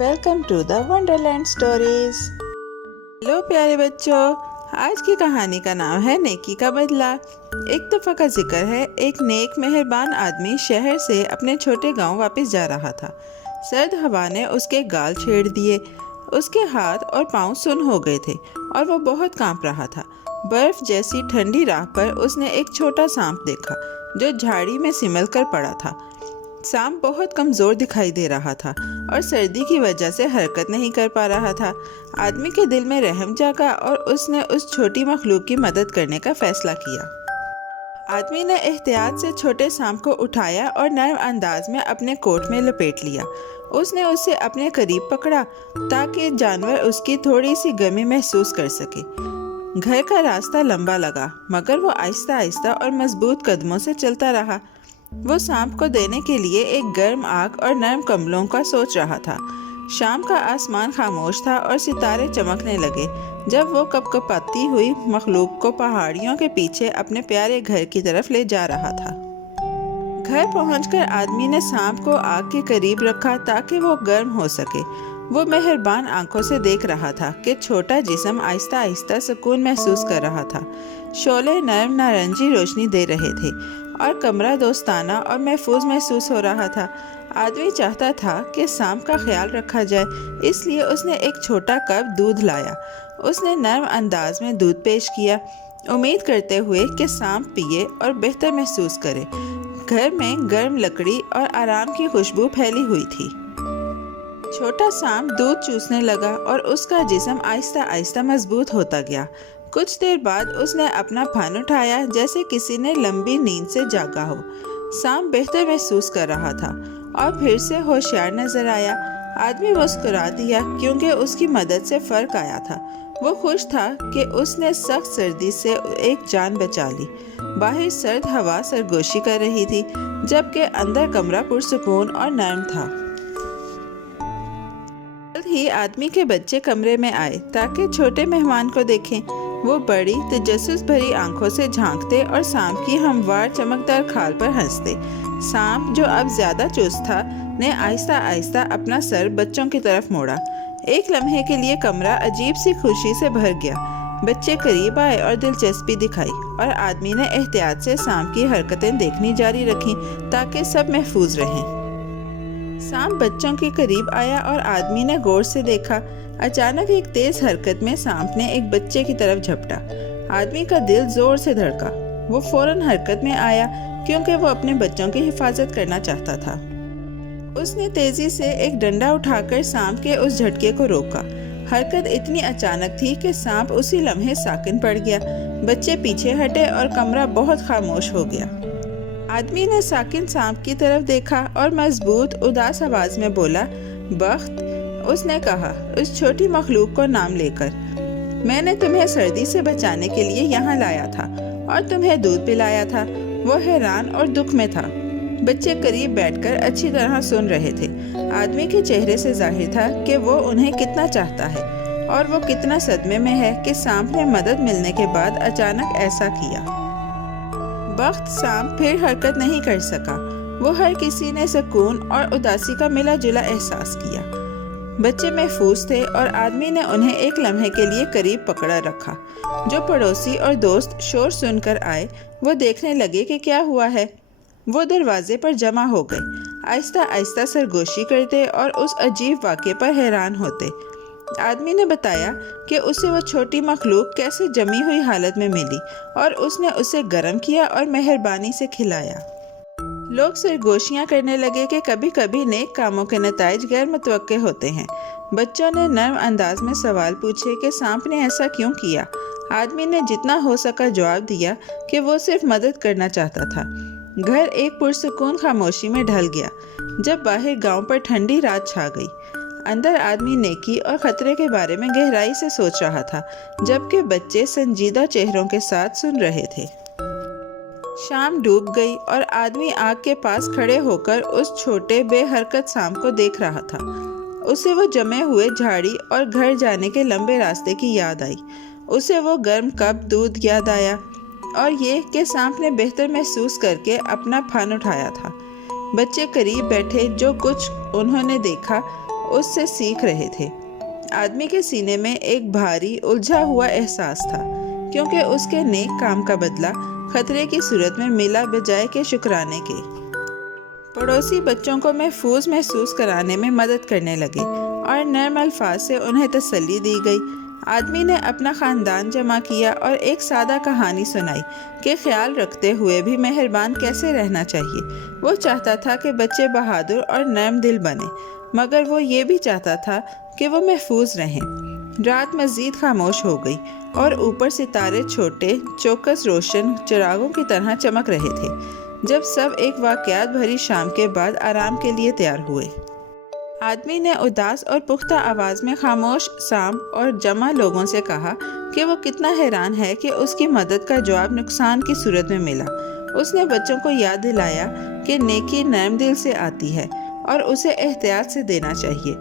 Welcome to the Wonderland stories. Hello پیارے بچوں، آج کی کہانی کا نام ہے نیکی کا بدلہ۔ ایک دفعہ کا ذکر ہے، ایک نیک مہربان آدمی شہر سے اپنے چھوٹے گاؤں واپس جا رہا تھا۔ سرد ہوا نے اس کے گال چھیڑ دیے، اس کے ہاتھ اور پاؤں سن ہو گئے تھے اور وہ بہت کانپ رہا تھا۔ برف جیسی ٹھنڈی راہ پر اس نے ایک چھوٹا سانپ دیکھا جو جھاڑی میں سمل کر پڑا تھا۔ سانپ بہت کمزور دکھائی دے رہا تھا اور سردی کی وجہ سے حرکت نہیں کر پا رہا تھا۔ آدمی کے دل میں رحم جاگا اور اس نے اس چھوٹی مخلوق کی مدد کرنے کا فیصلہ کیا۔ آدمی نے احتیاط سے چھوٹے سانپ کو اٹھایا اور نرم انداز میں اپنے کوٹ میں لپیٹ لیا۔ اس نے اسے اپنے قریب پکڑا تاکہ جانور اس کی تھوڑی سی گرمی محسوس کر سکے۔ گھر کا راستہ لمبا لگا مگر وہ آہستہ آہستہ اور مضبوط قدموں سے چلتا رہا۔ وہ سانپ کو دینے کے لیے ایک گرم آگ اور نرم کمبلوں کا سوچ رہا تھا۔ شام کا آسمان خاموش تھا اور ستارے چمکنے لگے جب وہ کپکپاتی ہوئی مخلوق کو پہاڑیوں کے پیچھے اپنے پیارے گھر کی طرف لے جا رہا تھا۔ گھر پہنچ کر آدمی نے سانپ کو آگ کے قریب رکھا تاکہ وہ گرم ہو سکے۔ وہ مہربان آنکھوں سے دیکھ رہا تھا کہ چھوٹا جسم آہستہ آہستہ سکون محسوس کر رہا تھا۔ شعلے نرم نارنجی روشنی دے رہے تھے اور کمرہ دوستانہ اور محفوظ محسوس ہو رہا تھا۔ آدمی چاہتا تھا کہ سانپ کا خیال رکھا جائے، اس لیے اس نے ایک چھوٹا کپ دودھ لایا۔ اس نے نرم انداز میں دودھ پیش کیا، امید کرتے ہوئے کہ سانپ پیے اور بہتر محسوس کرے۔ گھر میں گرم لکڑی اور آرام کی خوشبو پھیلی ہوئی تھی۔ چھوٹا سانپ دودھ چوسنے لگا اور اس کا جسم آہستہ آہستہ مضبوط ہوتا گیا۔ کچھ دیر بعد اس نے اپنا پھن اٹھایا جیسے کسی نے لمبی نیند سے جاگا ہو۔ سانپ بہتر محسوس کر رہا تھا اور پھر سے ہوشیار نظر آیا۔ آدمی مسکرا دیا کیونکہ اس کی مدد سے فرق آیا تھا۔ وہ خوش تھا کہ اس نے سخت سردی سے ایک جان بچا لی۔ باہر سرد ہوا سرگوشی کر رہی تھی جبکہ اندر کمرہ پرسکون اور نرم تھا۔ جلد ہی آدمی کے بچے کمرے میں آئے تاکہ چھوٹے مہمان کو دیکھیں۔ وہ بڑی تجسس بھری آنکھوں سے جھانکتے اور سانپ کی ہموار چمکدار کھال پر ہنستے۔ سانپ جو اب زیادہ چست تھا نے آہستہ آہستہ اپنا سر بچوں کی طرف موڑا۔ ایک لمحے کے لیے کمرہ عجیب سی خوشی سے بھر گیا۔ بچے قریب آئے اور دلچسپی دکھائی اور آدمی نے احتیاط سے سانپ کی حرکتیں دیکھنی جاری رکھیں تاکہ سب محفوظ رہیں۔ سانپ بچوں کے قریب آیا اور آدمی نے غور سے دیکھا۔ اچانک ایک تیز حرکت میں سانپ نے ایک بچے کی طرف جھپٹا۔ آدمی کا دل زور سے دھڑکا۔ وہ فوراً حرکت میں آیا کیونکہ وہ اپنے بچوں کی حفاظت کرنا چاہتا تھا۔ اس نے تیزی سے ایک ڈنڈا اٹھا کر سانپ کے اس جھٹکے کو روکا۔ حرکت اتنی اچانک تھی کہ سانپ اسی لمحے ساکن پڑ گیا۔ بچے پیچھے ہٹے اور کمرہ بہت خاموش ہو گیا۔ آدمی نے ساکن سانپ کی طرف دیکھا اور مضبوط اداس آواز میں بولا، بخت، اس نے کہا اس چھوٹی مخلوق کو نام لے کر، میں نے تمہیں سردی سے بچانے کے لیے یہاں لایا تھا اور تمہیں دودھ پلایا تھا۔ وہ حیران اور دکھ میں تھا۔ بچے قریب بیٹھ کر اچھی طرح سن رہے تھے۔ آدمی کے چہرے سے ظاہر تھا کہ وہ انہیں کتنا چاہتا ہے اور وہ کتنا صدمے میں ہے کہ سانپ نے مدد ملنے کے بعد اچانک ایسا کیا۔ بخت سانپ پھر حرکت نہیں کر سکا۔ وہ ہر کسی نے سکون اور اداسی کا ملا جلا احساس کیا۔ بچے محفوظ تھے اور آدمی نے انہیں ایک لمحے کے لیے قریب پکڑا رکھا۔ جو پڑوسی اور دوست شور سن کر آئے وہ دیکھنے لگے کہ کیا ہوا ہے۔ وہ دروازے پر جمع ہو گئے، آہستہ آہستہ سرگوشی کرتے اور اس عجیب واقعے پر حیران ہوتے۔ آدمی نے بتایا کہ اسے وہ چھوٹی مخلوق کیسے جمی ہوئی حالت میں ملی اور اس نے اسے گرم کیا اور مہربانی سے کھلایا۔ لوگ سرگوشیاں کرنے لگے کہ کبھی کبھی نیک کاموں کے نتائج غیر متوقع ہوتے ہیں۔ بچوں نے نرم انداز میں سوال پوچھے کہ سانپ نے ایسا کیوں کیا۔ آدمی نے جتنا ہو سکا جواب دیا کہ وہ صرف مدد کرنا چاہتا تھا۔ گھر ایک پرسکون خاموشی میں ڈھل گیا جب باہر گاؤں پر ٹھنڈی رات چھا گئی۔ اندر آدمی نیکی اور خطرے کے بارے میں گہرائی سے سوچ رہا تھا جبکہ بچے سنجیدہ چہروں کے ساتھ سن رہے تھے۔ شام ڈوب گئی اور آدمی آگ کے پاس کھڑے ہو کر اس چھوٹے بے حرکت سانپ کو دیکھ رہا تھا۔ اسے وہ جمے ہوئے جھاڑی اور گھر جانے کے لمبے راستے کی یاد آئی۔ اسے وہ گرم کپ دودھ یاد آیا اور یہ کہ سانپ نے بہتر محسوس کر کے اپنا پھن اٹھایا تھا۔ بچے قریب بیٹھے، جو کچھ انہوں نے دیکھا اس سے سیکھ رہے تھے۔ آدمی کے سینے میں ایک بھاری الجھا ہوا احساس تھا، کیونکہ اس کے نیک کام کا بدلہ خطرے کی صورت میں ملا بجائے کہ شکرانے کے۔ پڑوسی بچوں کو محسوس کرانے میں مدد کرنے لگے اور نرم الفاظ سے انہیں تسلی دی گئی۔ آدمی نے اپنا خاندان جمع کیا اور ایک سادہ کہانی سنائی کہ خیال رکھتے ہوئے بھی مہربان کیسے رہنا چاہیے۔ وہ چاہتا تھا کہ بچے بہادر اور نرم دل بنیں، مگر وہ یہ بھی چاہتا تھا کہ وہ محفوظ رہیں۔ رات مزید خاموش ہو گئی اور اوپر ستارے چھوٹے چوکس روشن چراغوں کی طرح چمک رہے تھے، جب سب ایک واقعات بھری شام کے بعد آرام کے لیے تیار ہوئے۔ آدمی نے اداس اور پختہ آواز میں خاموش سانپ اور جمع لوگوں سے کہا کہ وہ کتنا حیران ہے کہ اس کی مدد کا جواب نقصان کی صورت میں ملا۔ اس نے بچوں کو یاد دلایا کہ نیکی نرم دل سے آتی ہے اور اسے احتیاط سے دینا چاہیے۔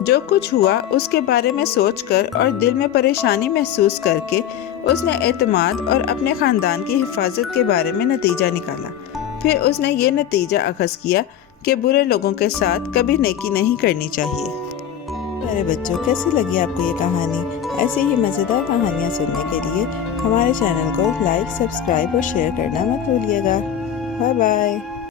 جو کچھ ہوا اس کے بارے میں سوچ کر اور دل میں پریشانی محسوس کر کے اس نے اعتماد اور اپنے خاندان کی حفاظت کے بارے میں نتیجہ نکالا۔ پھر اس نے یہ نتیجہ اخذ کیا کہ برے لوگوں کے ساتھ کبھی نیکی نہیں کرنی چاہیے۔ میرے بچوں، کیسی لگی آپ کو یہ کہانی؟ ایسی ہی مزیدار کہانیاں سننے کے لیے ہمارے چینل کو لائک، سبسکرائب اور شیئر کرنا مت بھولیے گا۔ Bye bye.